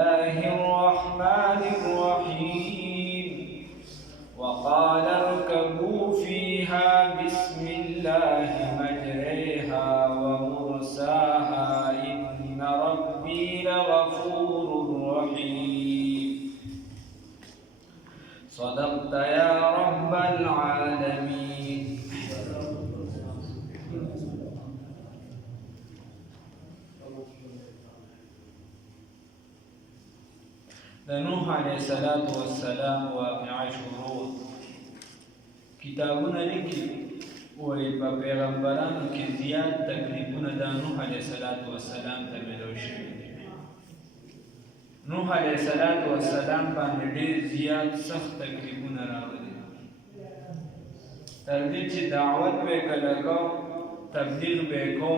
الله الرحمن الرحيم وقال اركبوا فيها بسم الله مجريها ومرساها إن ربي لغفور رحيم صدقت يا رب العالمين. نوح علیہ السلام واقعہ شروع کتابونه لیکي وایي په پیغمبرانو کې زیات تکلیفونه د نوح علیه السلام ته ملو شوي دي. نوح علیه السلام باندې ډېر زیات سخت تکلیفونه راغلي تر دې چې دعوت به یې کله کو تبلیغ به یې کو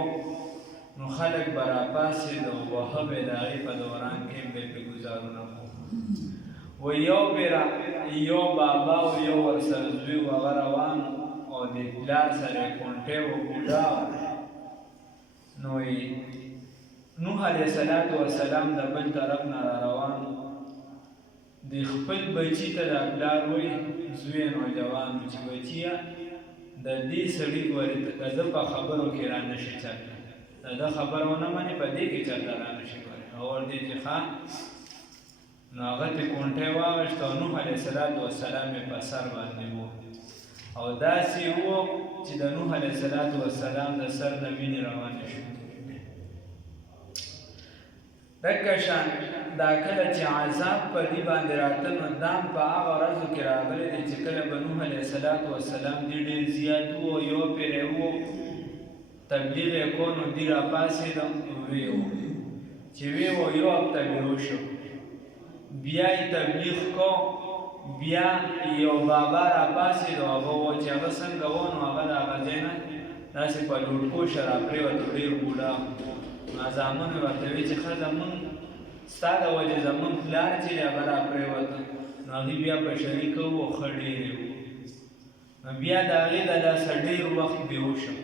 نو خلک به راپاڅېد او واښه به یې د هغې په دوران کې به یې پرې ګزارونه و یو بابا او یو ورسره زوی و هغه روان او د پلار سره یې کونټۍ و بوډا نو نوح علیه السلام د بل طرف نه را روان د خپل بچي ته د پلار وایي زوی نوجوان و چې بچیه د دې سړي ګورې د ده په خبرو کې را نشي چرته د ده خبره ونه منې په دې کې چرته را نشي ګورې او ورته چې ښه نو هغه ته کونټۍ واغېسته او نوح علیه السلام یې په سر باندې و او داسې و چې د نوح علیه السلام د سر نه وینې روانې شوې دکه شان دا کله چې عذاب په دې باندې راته نو دا په هغه ورځو کې راغلی دی چې کله به نوح علیه السلام دې ډېر زیات و یو پېری و تبلیغ یې کو نو دې راپاڅېده ویې و چې ویې و یو هفته بېهوش شو بیا یې تبلیغ کو بیا یو بابا راپاڅېد او هغه و چې هغه څنګه و نو هغه د هغه ځای نه داسې په لوټکوشه راپرېوته ډېر بوډا نو زامن یې ورته ویل چې ښه زمونږ ستا د وجې زمونږ پلار چې دی هغه راپرېوته نو هغې بیا بشري کوو او ښه ډېرې وو نو بیا د هغې د لاسه ډېر وخت بېهوش شم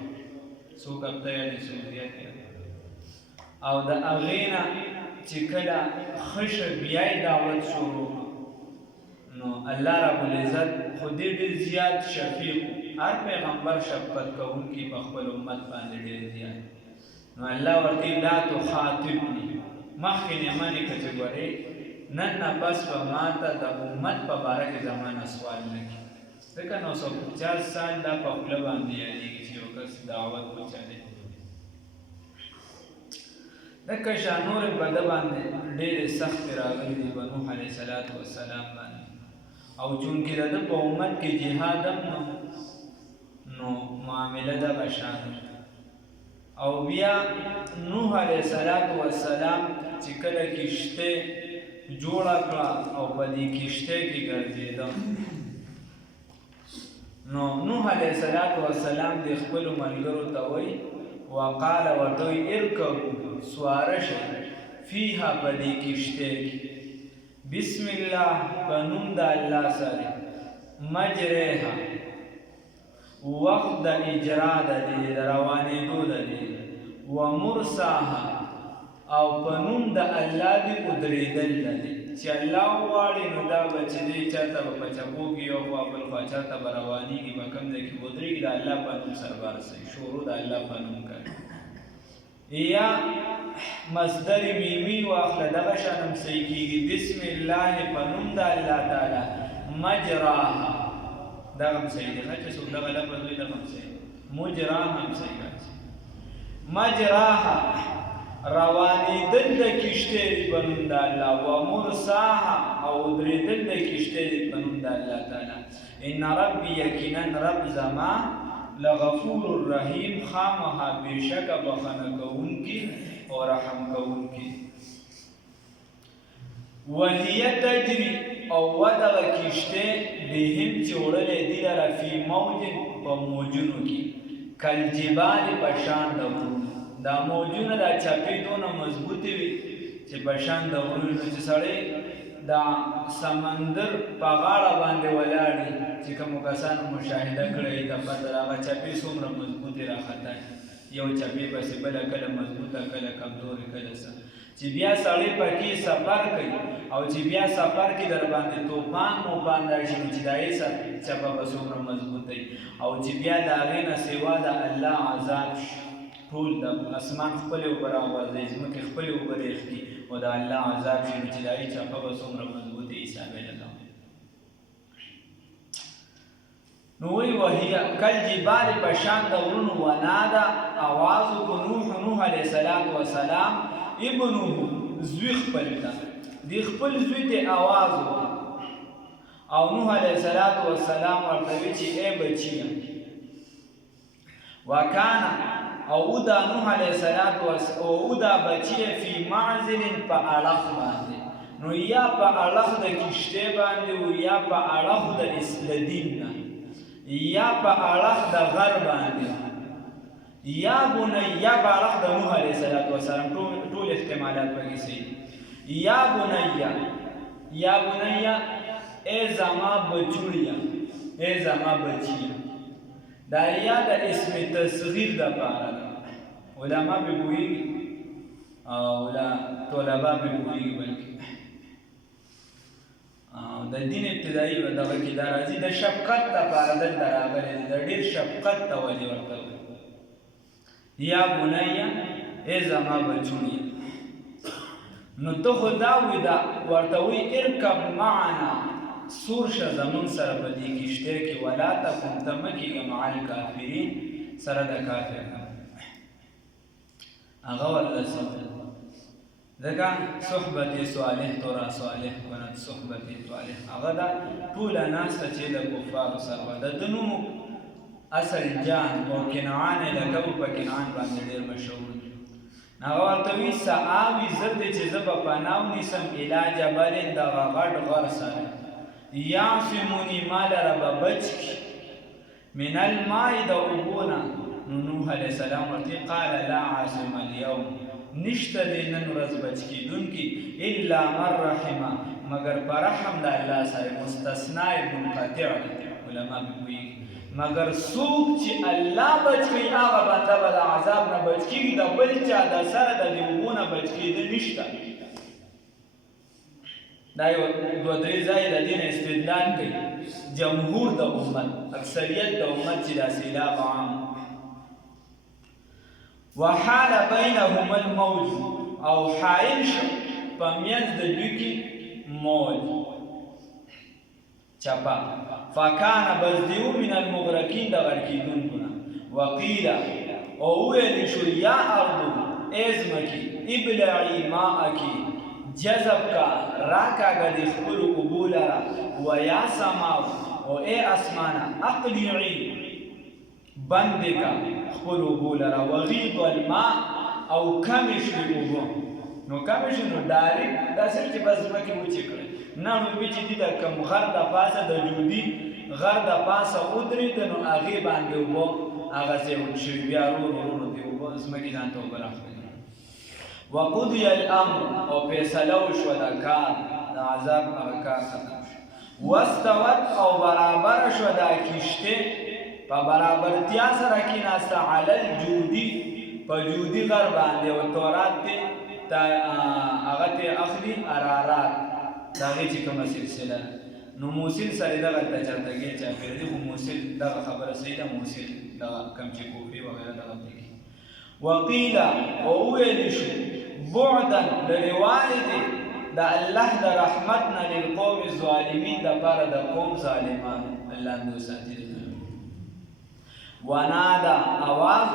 څوک هفته یا دې څوک زیات او د هغې نه چې کله خشه بیا یې دعوت شروع نو الله رب العزت خو دې ډېر زیات شفیق هر پیغمبر شفقت کوونکي په خپل امت باندې ډېر زیات نو الله ورته لا تخاطبني مخکې نه منې که چې ګورې نن نه بس به ما ته د امت په باره کې زما نه سوال نه کړي ځکه 950 سال دا په خوله باندې یادېږي چې یو کس دعوت وچلې دکه شان نورې په ده باندې ډېرې سختې راغلي دي په نوح علیه السلام باندې او چونکې د ده په امت کې جهاد هم نو معامله دغه شان او بیا نوح علیه السلام چې کله کښتۍ جوړه کړه او په دې کښتۍ کې ګرځېده نو نوح علیه السلام د خپلو ملګرو ته وایي وقال ورته وایي ارکبوا سواره شئ فیها په دې کښتۍ کې بسم الله په نوم د الله سره مجریها وخت د اجرا د دې د روانېدو د دې ومرساها او په نوم د الله دې ودرېدل د دې چې الله وغواړي نو دا به چې دی چېرته به په چپو کې یو خوا بل خوا چېرته به روانېږي په کوم ځای کې ودرېږي د الله په نوم سر به رسوي شروع د الله په نوم کوي یا مصدر میمی واخله دغه شان هم صحیح کېږي بسم الله په نوم د الله تعالی مجراها دغه هم صحیح دی ښه چې څوک دغه لفظ وایي دغه هم صحیح مجراها هم صحیح راځي مجراها روانېدل د کښتۍ په نوم د الله و مرساها او درېدل د کښتۍ په نوم د الله تعالی ان ربي یقینا رب زما لغفور الرحیم خامخا بېشکه بخښنه کوونکي او رحم کوونکي وهي تجري او ودغه کښتۍ بهم چې وړلی دي لره فی موج په موجونو کې کالجبال په شان د غرونو دا موجونه دا چپې دونه مضبوطې وي چې په شان د غرونو چې سړی دا سمندر په غاړه باندې ولاړ چې کومو کسانو مشاهده کړې ته پته هغه چپې څومره مضبوطې راخطا یو چپې پسې بله کله مضبوطه کله کمزورې کله څه چې بیا سړی پکې سفر کوي او چې بیا سفر کې در باندې طوفان موفان راشي نو چې د هغې چپه به څومره مضبوطوي او چې بیا د هغې نه سوا د الله عذاب ټول د اسمان خپلې اوبه راغورځوي ځمکې خپلې اوبه ریخ کړي او د الله عذاب شي نو چې د هغې چپه به څومره مضبوطې عیسی علیه السلام نو وی وهي کالجبال په شان د غرونو وناده اواز وکړو نوح علیه السلام ابنه زوی خپل ته د خپل زوی ته आवाज او نوح علیه السلام ورته وی چې ای بچیا وکانا او دا نوح علیه السلام او دا بچی فی معزل په اړخ باندې نو یا په اړخ د کشته باندې او یا په اړخ د دین نه یا په اړخ د غر باندې یا بنی یا په اړخ د نوح علیه السلام ټول احتمالات پکې صحیح یا بنیا ای زما بچوړیا ای زما بچیا دا یا د اسم تصغیر د پاره علما به وایي او طلبا به وایي بلکې د دین ابتدایي و دغه کې دا راځي د شفقت لپاره دلته راغلی دی د ډېر شفقت توجه ورته یا بنیا ای زما بچوړیا نو ته خو دا ورته وایي ارکب معنا سور شه زمون سره په دې کشته کې ولا تکن ته مه کېږه مع الکافرین سره د کافرانو هغه ورته ځکه صحبت صالح تورا صالح کند صحبت صالح هغه دا ټوله ناسته چې د کفارو سره وه د نوم اصل جان او کنعان لقب په کنعان باندې ډېر مشهور دی هغه ورته وایي سآوي زه دی چې زه به پناه ونیسم الی جبل دغه غټ غر سره یعصموني ما لره به بچ کړي من الماء د اوبو نه نو نوح علیه السلام ورته قال لا عاصم اليوم نشته دی نن ورځ بچ کېدونکي الا من رحمه مگر په رحم د الله سره مستثنا منقطع علما پوهېږي مگر څوک چې الله بچ کړي هغه بنده به د عذاب نه بچ کېږي د بل چا د سره د دې اوبو نه بچ کېدل نشته دا یو دوه درې ځایه د دې نه استدلال کوي جمهور د امت اکثریت د امت چې دا سیلاب عام وحال بینهما الموج او حائل شو په منځ د دوی کې موج چپا فکان بزدیو من المغرقین د غرق کېدونکو نه وقیل او وویل شو یا ارض ازمکي ابلعي ماءکي جذب کا راکاږه د خپلو اوبو لره و یا سماو او ای اسمانه اقلعي بندې کا خپلو اوبو لره وغیض الماء او کمې شوې اوبه نو کمې شوې نو ډایرکټ داسې چې بس ځمکې وچې کړې نه نو وی چې دي د کوم غر د پاسه د جودي غر د پاسه ودرېده نو هغې باندې اوبه هغسې شوي بیا ورو دې اوبه ځمکې ځان ته اوبه راخلي وقضي الامر او فیصله وشوه د کار د عذاب هغه کار ختم شو واستوت او برابر شوه دا کشتې په برابرتیا سره کېناسته علی الجودي په جودي غر باندې او تورات ته هغه ته اخلي ارارات د هغې چې کومه سلسله نو موسل سره دغه ته چرتګې چاپېره دي خو موسل دغه خبره صحیح ده موسل دغه کوم چې کوفې وغیره دغه ته کې وقیل او وویل شو بعدا لرې دی د الله د رحمت نه للقوم الظالمین دپاره د قوم ظالمانو الله دې وساتي ونادا آواز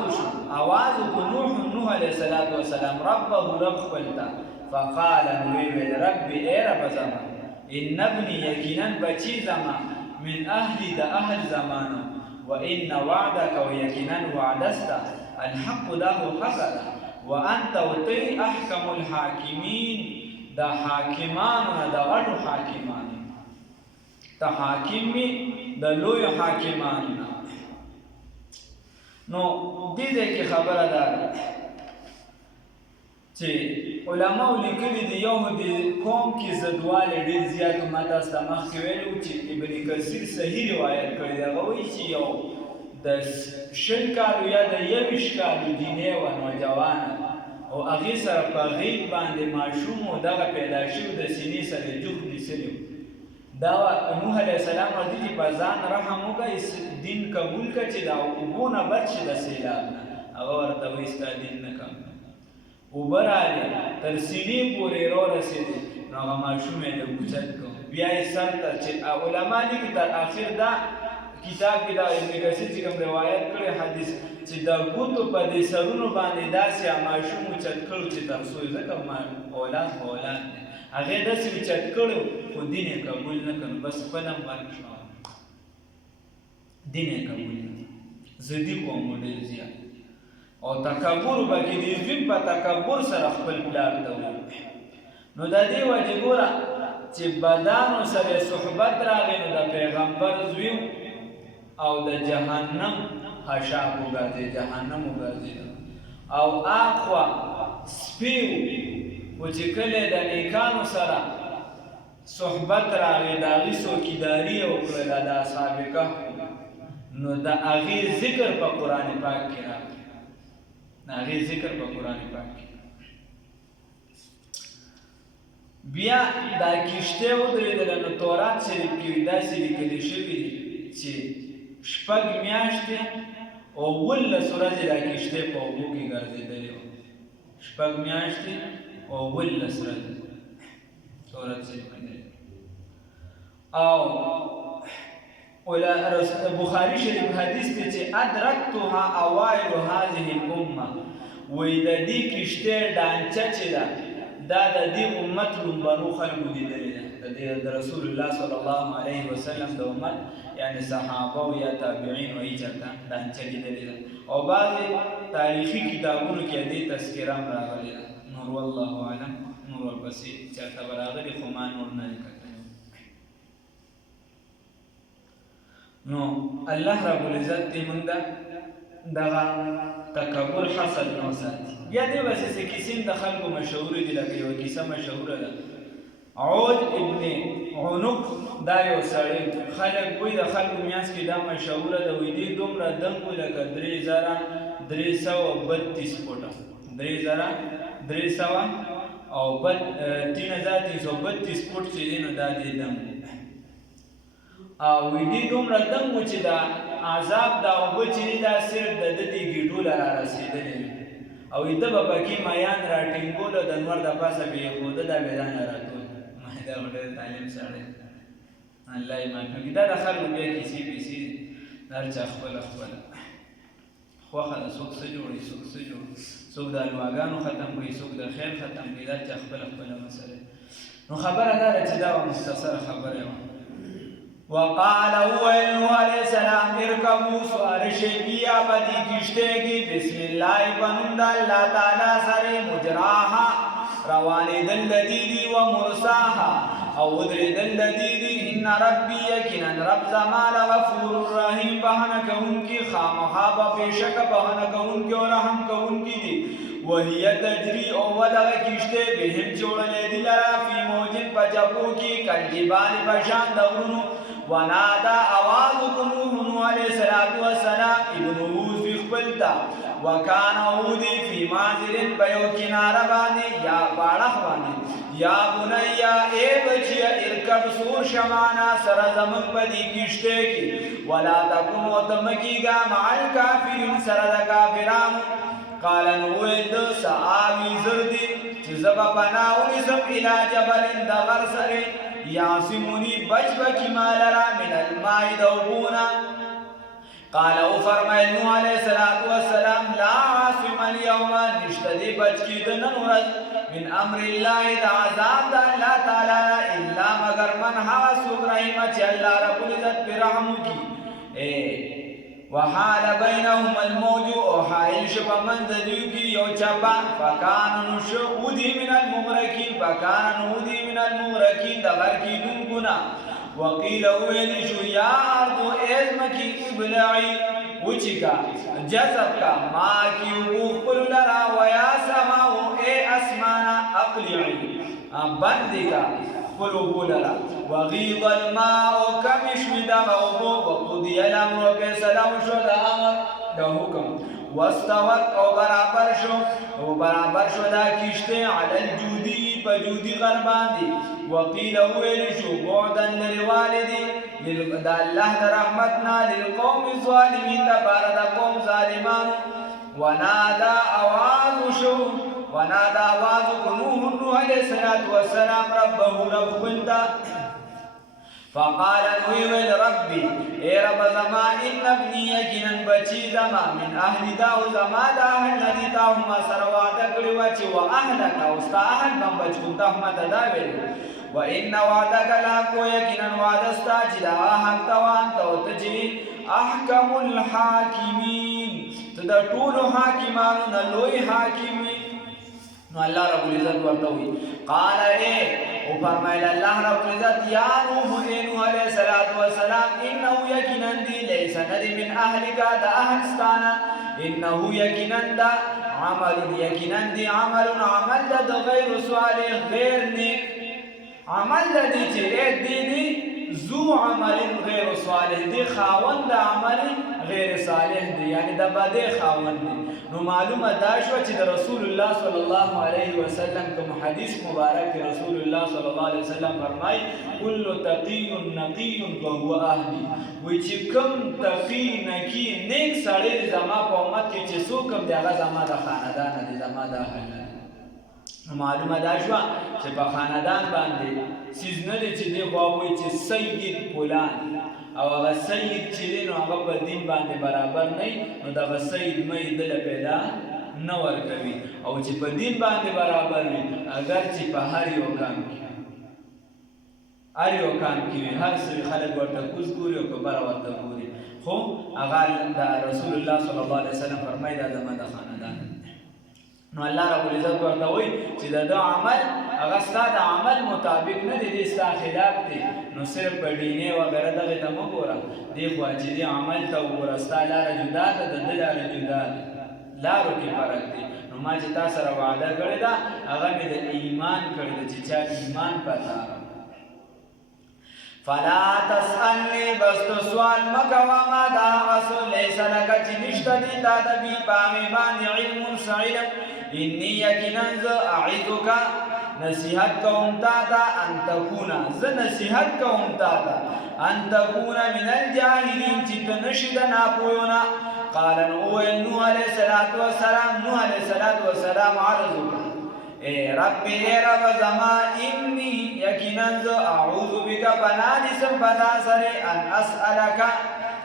وکړو نوح علیه السلام ربه رب خپل ته فقال نو ویل رب ای رب زما ان ابني یقینا بچی زما من اهلی د اهل زمانو وان وعدك ويقينا وعدست الحق ده حق ده وانت وتي احكم الحاكمين دا حاکمانو نه د غټو حاکمانو ته حاکم می د لوی حاکمانو نه نو دې کې خبره ده چې علماء لیکلي دي یو د قوم کې زدواله ډېر زیات ماته استمخ ویلو چې ابن کثیر صحیح روایت کړی دی هغه وایي چې یو د شل کالو یا د 21 کالو جینۍ وه نوجوانه او هغې سره په غیږ باندې ماشوم و دغه پیدا شوي د سینې سره یې جوخت نیسلی و. دا نوح علیه السلام ورته چې په ځان رحم وکړه، دین قبول کړه چې دا اوبو نه بچ شي د سیلاب نه. هغه ورته وایي ستا دین نه کم اوبه راغلې تر سینې پورې راورسېدې، نو هغه ماشوم یې لږ اوچت کړ، بیا یې سر ته چې علما لیکي تر اخر دا کتاب کې دا ابن کثیر چې کوم روایت کړی حدیث چې د ګوتو په دې سرونو باندې داسې ماشوم اوچت کړو چې تر څو ځکه اولاد په اولاد دی، هغې داسې اوچت کړو خو دین یې قبول نه کړ، بس خپله مرګ شو، دین یې قبول نه کړ. ضدي قوم ډېر زیات او تکبر به کې د ژوند په تکبر سره خپل پلار ته ووایي. نو د دې وجې ګوره چې بدانو سره صحبت راغی نو د پیغمبر زوی او د جهنم خشاب وګرځېد، جهنم وګرځېد. او اخوا سپی و چې کله د نیکانو سره صحبت راغی د هغې څوکیداري یې وکړله د اصحاب کهف، نو د هغې ذکر په قرآن پاک کې راغی، د هغې ذکر په قرآن پاک کې. بیا دا کښتۍ ودرېدله، نو تورات شریف کې داسې لیکلي شوي دي چې 6 میاشتې او 18 ورځې دا کښتۍ په اوبو کې ګرځېدلې وه. 6 میاشتې او 18 ورځې تورات شریف کې. او بخاري شریف حدیث دی چې ادرکتها اوائل هذه الامه، وایي د دې کښتۍ ډانچه چې ده دا د دې امت لومبنو خلکو لیدلې ده، د رسول الله صلی الله علیه وسلم د امت یعنی صحابه او یا تابعین وایي چېرته ډانچه لیدلې ده. او بعضې تاریخي کتابونو کې دې تذکره هم راغلې ده، نور والله اعلم، نور ورپسې چېرته به راغلي خو ما نور نه دی کتلی. نو الله رب العزت دې موږ دغه تکبر حاصل نه وساتي. بیا دې وسې کیسې د خلکو مشهورې دي، لکه یوه کیسه مشهوره ده، عود ابن عنق دا یو سړی، خلک وایي د خلکو میانځ کې دا مشهوره ده، وایي دې دومره دنګ و لکه 3332 فوټه، 3332 فوټ چې دی نو دا دې دنګ و. او وایي دې دومره دنګ و چې دا عذاب دا اوبه چې دي دا صرف د ده دې ګېډو له را رسېدلې وي، او ده به پکې مایان راټینګول او د نور د پاسه به یې ښوده، دا به ځان له راتول. دا خو ډېر تعلیم سړی، الله یې معاف کړي. دا د خلکو بیا کیسې پیسې دي، هر چا خپله خپله خوښه ده، څوک څه جوړوي څوک څه جوړوي، څوک د الواګانو ختم کوي څوک د خیر ختم کوي، دا چا خپله خپله مسله. نو خبره دا ده چې دا وه مختصره خبره وه. وقال وویل نوح علیہ السلام ارکبوا سوار شئ بیا په دې کښتۍ کې بسم الله په نوم د الله تعالی سره مجراها روانېدل د دې دي و مرساها او ودرېدل د دې دي ان ربي یقینا رب زما لغفور رحیم بهنه کوونکي خامخا به بېشکه بهنه کوونکي او رحم کوونکي دي. وهي تجري او ودغه کښتۍ بهم چې وړلې دي لره فی موجن په چپو کې کالجبال په شان د غرونو. ونادا آواز وکړ نوح علیه السلام ابنه زوی خپل ته وکان عودي فی منزل په یو کناره باندې یا باړخ باندې یا بنیا ای بچیا ارکب سور شمانا سره زمون په دې کښتۍ کې ولا تکن وتمکیګا مع الکافرین سره د کافرانو. قال نوح د سآوي زردي چې زبا پناه ونیسم الی جبل د غر سره یعصمونی بچ بکی مالرا من الماء دوبونا. قال او فرمایل نوح علیہ السلام لا عاصم اليوم نشتدی بچ کی دنن ورځ من امر الله د عذاب د الله تعالی الا مگر من ها سوک رحیم چې الله رب العزت پر رحم کی. وحال بینهم الموج او حائل شپ منځ دوی کې یو چپا فکان نشودی من المغرقین فکان نودی من المغرقین د غر کېدونکو نه. وقیل ویل شو یا ارض ازمکی ابلعی وچکا جذب کا ما کی وقوف پر لرا ویا سماو اے اسمانا اقلعی بند کا قلوب لرا. وغیض الماء کمش می دغه اوبو وقضی الامر فیصله وشو د امر د حکم. واستوت او برابر شو دا کشته علی الجودی په جودی غر باندې وقیل ویل شو بعدا للوالدی دا الله د رحمتنا للقوم الظالمین دا بار دا قوم ظالمان ونادى آواز نوح علیہ السلام ربه رب خلدا فقال ويل ربي اے رب زما ان ابني يقينا بچي زما من اهل داو زما دا اهل ندي تاو ما سرواد کړي وچی و اهلك او ستا اهل بم بچو ته ما تداوي وان وعدك لا کو يقينا وعد استا چې دا حق توان تو تجي احكم الحاكمين تدا ټول حاکمانو نه لوی حاکم نو الله رب العزت ورته وی قال اے او فرمایل الله رب العزت یا نوح علیہ السلام انه یقینا دی لیس ندی من اهلک دا اهلستانه انه یقینا دا عمل د غیر صالح غیر نیک عمل د دې چې دی ذو عمل غیر صالح دی خاوند عمل غیر صالح دی یعنی د بده خاوند دی نو معلومه دا شو چې د رسول الله صلی الله علیه وسلم کوم حدیث مبارک دی رسول الله صلی الله علیه وسلم فرمای کل تقی نقی فهو اهلی وی چې کوم تقی نقی نیک سړی زما په امت کې چې څوک هم دی هغه زما د خاندان دی زما د اهل معلومه دا شو چې په خاندان باندې سیز نه دی چې دی غواوي چې سید فلان او هغه سید چې دی نو هغه په دین باندې برابر نه نو دغه سید مې دل پیدا نه ورکوي او چې په دین باندې برابر وي اگر چې په هر یو کام کې هر څه خلک ورته کوز ګوري او کبر ورته ګوري خو هغه د رسول الله صلی الله علیه وسلم فرمایي دا زما د خاندان نو الله رب العزت ورته وایي چې دا عمل هغه ستا د عمل مطابق نه دی ستا خلاف دی نو صرف په ډینې وغیره دغې ته مه ګوره دې خوا چې دې عمل ته وګوره ستا لاره جدا ده د ده لاره جدا ده لارو کې فرق دی نو ما چې تا سره وعده کړې ده هغه مې د ایمان کړې ده چې چا ایمان په لاره فلا تسألني بس تو سوال مکوا ما دا رسول لیس لکا چی نشتا دی تا دبی پامی باندی علم سعیلم انی یقینا ز اعیدوکا نصیحت کوم تا تا ان تکونا ز نصیحت کوم تا تا ان تکونا من الجاہلین چی تنشد ناپویونا قال نوح علیہ السلام عرضوکا اے ربی اے رب زما انی یقینا ز اعوذ بک پنادسم پدا سره ان اسالک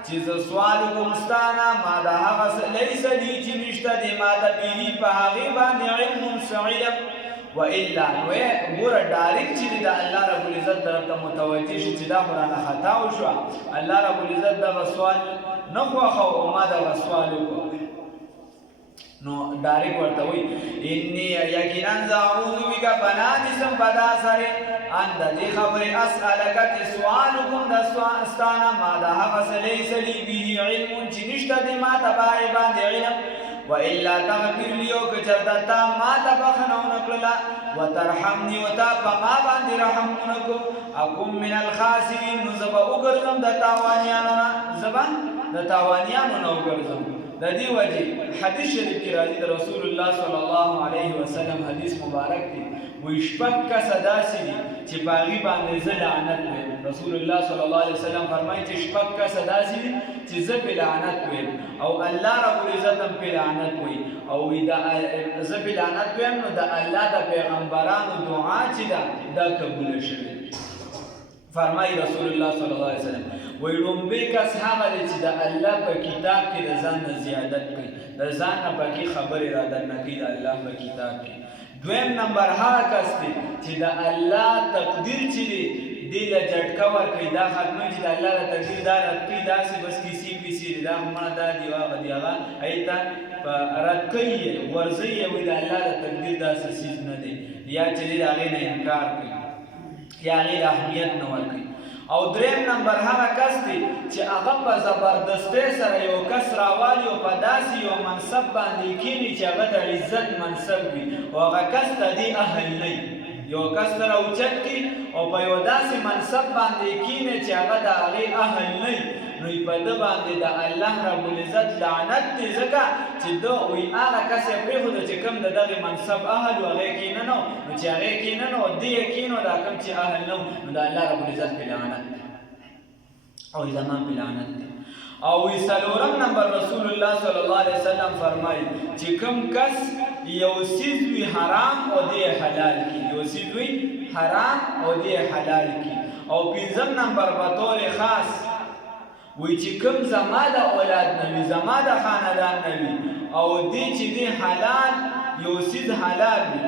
چیز سوال کومستانا ما دا هغه لیس دی چې نشته دی ما دا به په هغه باندې علم سعید و الا نو ګور ډایرکټ چې دا الله رب العزت طرف ته متوجه شي چې دا قرآن خطا وشو الله رب العزت دا سوال نه خوخه او ما دا سوال وکړو نو ډایرکټ ورته وي انی یقینا اعوذ بک پنادسم پدا سره ان د دې خبرې اسالک چې سوال کوم د استانا ما دا هغه لیس لی به علم چې نشته دی ما تبع باندې علم و الا تغفر لي او کچرتا ما تبخنو نکلا وترحمني وتا ما باندې رحم نکو اقوم من الخاسرین زبا وګرځم د تاوانیانو نه وګرځم د دې وجه حدیث شریف کې راځي د رسول الله صلی الله علیه وسلم حدیث مبارک دی وشپک کا صدا سي چې باغی باندې لعنت وي رسول الله صلی الله علیه وسلم فرمایي چې شپک کا صدا سي چې ز په لعنت وي او الله رب العزت په لعنت وي او دا ز په لعنت وي نو د الله د پیغمبرانو دعا چې دا قبول شوه فرمایي رسول الله صلی الله علیه وسلم وی لومبی کس هغه دی چې د الله په کتاب کې د ځان نه زیادت کوي د ځان نه پکې خبرې را در نه کوي د الله په کتاب کې دویم نمبر هغه کس دی چې د الله تقدیر چې دی دې له جټکه ورکوي دا ختمه چې د الله د تقدیر دا رد کوي داسې بس کیسې پیسې دی دا مړه دا دی هغه دی هغه ایته رد کوي ورځي وي د الله د تقدیر داسې څیز نه دی یا چې د هغې نه انکار کوي یا هغې اهمیت نه ورکوي او دریم نمبر هغه کس دی چې هغه په زبردستۍ سره یو کس راوالي او په داسې یو منصب باندې کینی چې هغه د عزت منصب وي او هغه کس ته دی اهل نه یو کس سره اوچت کی او په یو داسې منصب باندې کینې چې هغه د هغې اهل نه وي نو په ده باندې د الله رب العزت لعنت دی ځکه چې ده وایي هغه کس یې پرېښوده چې کوم د دغې منصب اهل و هغې کې نه نو نو چې هغې کې نه نو دې یې کېنو دا کوم چې اهل نه نو د الله رب العزت پې لعنت دی او زمان پې لعنت دی او وی څلورم نمبر رسول الله صلی الله علیه وسلم فرمایي چې کوم کس یو څیز وي حرام او دې حلال کړي یو څیز وي حرام او دې حلال کړي او پنځم نمبر په طور خاص وی چې کوم زما د اولاد نه وي زما د خاندان نه وي او دې چې دې حلال یو څیز حلال وي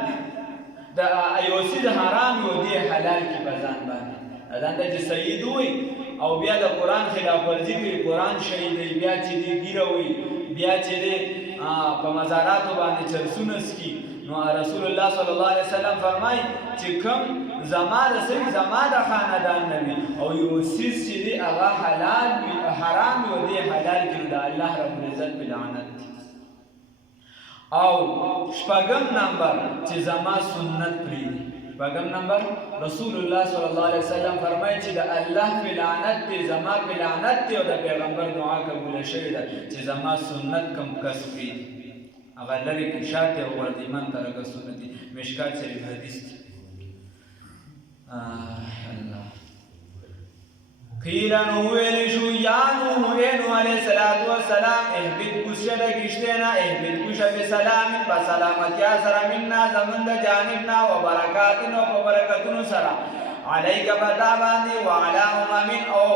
د یو څیز حرام یو دې حلال کړي په ځان باندې ځان ته چې سید وي او بیا د قرآن خلاف ورزي کوي قرآن شهیدوي بیا چې دې ګیره وي بیا چې دې په مزاراتو باندې چرسونه څکي نو رسول الله صلی الله علیه وسلم فرمایي چې کوم زما د سوي زما د خاندان نه وي او یو څیز چې دی هغه حلال وي حرام وي او دې حلال کړي د الله رب العزت په لعنت دی او شپږم نمبر چې زما سنت پرېږدي شپږم نمبر رسول الله صلی الله علیه وسلم فرمایي چې د الله په لعنت دی زما په لعنت دی او د پیغمبر دعا قبوله شوې ده چې زما سنت کوم کس پرېږدي هغه لرې کړي شاته وغورځي من ترکه سنتي مشکات شریف حدیث دی الله قیل نو ویل شو یا نوح اے نوح علیہ الصلوۃ والسلام اهبط کوشد کشتنا اهبط کوش بسلام بسلامتیا سره منا زمند جانبنا و برکاتنا و برکاتونو سره علیک بتا باندې وعلى امم او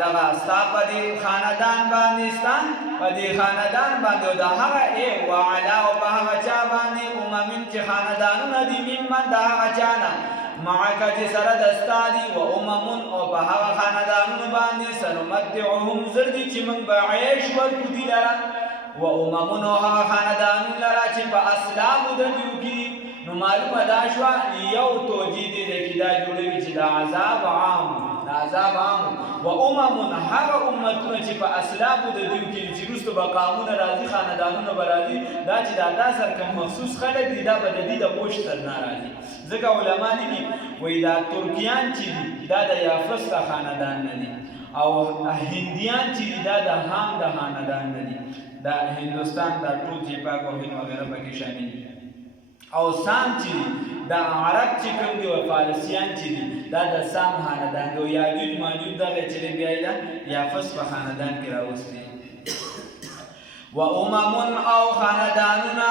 دغه ستا په دې خاندان باندې ستان په دې خاندان باندې د هغه ای وعلى او په هغه چا باندې امم چې خاندانونه دي ممن د هغه چانه معك چې سره دستا دي و امم او په هغه خاندانونو باندې سنمتعهم زردي چې موږ به عیش ورکړو دي لره و امم او هغه خاندانونو لره چې په اسلامو د دیو کې نو معلومه دا شوه یو توجیه دی چې دا جوړوي چې د عذاب عام د عذاب عام و امم هغه امتونه چې په اسلامو د دیو کې چې وروسته به قامونه راځي خاندانونه به راځي دا چې دا سر کوم مخصوص خلک دي دا به د دې د پوښ تر نه راځي ځکه علما لیکي وایي دا ترکیان چې دي دا د یافس د خاندان نه دي او هندیان چې دي دا د هام د خاندان نه دي دا هندوستان دا ټول چې پاک او هند وغیره پکې شامل دي او سام چې دي دا عرب چې کوم دي او فارسیان چې دي دا د سام خاندان دی او یاجوج ماجوج دغه چې بیا یې یافس په خاندان کې راوستي و امم او خاندانونه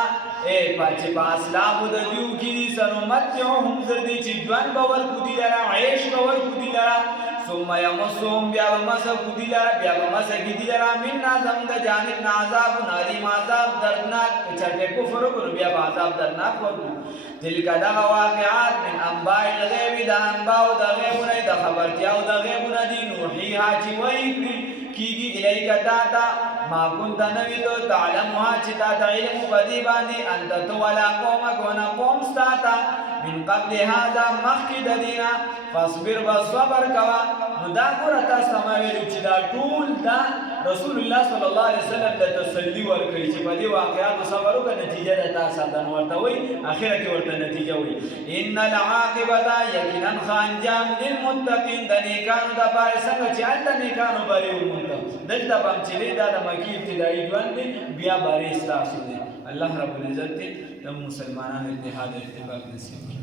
چې په اسلامو د دیو کې دي سنمتعهم زردي چې ژوند به ورکړو دي لره عیش به ورکړو دي لره ثم یمسهم بیا به مسه کړو دي لره بیا به مسه کړي دي لره منا زموږ د جانب نه عذاب علیم عذاب دردناک چې کفر وکړو بیا به عذاب دردناک ورکړو تلک دغه واقعات من انباء الغیب د انباء د غیبونه د خبرتیاو د غیبونه دي نوحیها چې وایي کیږي الیک تا ما كنت نوی تو تعلمها چې تا د علم په دې باندې انت تو ولا قومک ونه قوم ستاته من قبل هذا مخکې د دینا فاصبر بصبر کوا نو دا ګوره تاسو ته ما ویلو چې دا ټول دا رسول الله صلی الله علیه وسلم د تسلی ورکړي چې په دې واقعاتو صبر وکړه نتیجه د تاسو د ورته وي اخره کې ورته نتیجه وي ان العاقبه یقینا خانجام للمتقین د نیکانو د پاره څنګه چې الله نیکانو بری ومنته دلته بم چې دا د مکی ابتدایي ژوند دی بیا بری ستاسو دی الله رب العزت د مسلمانانو اتحاد او اتفاق نصیب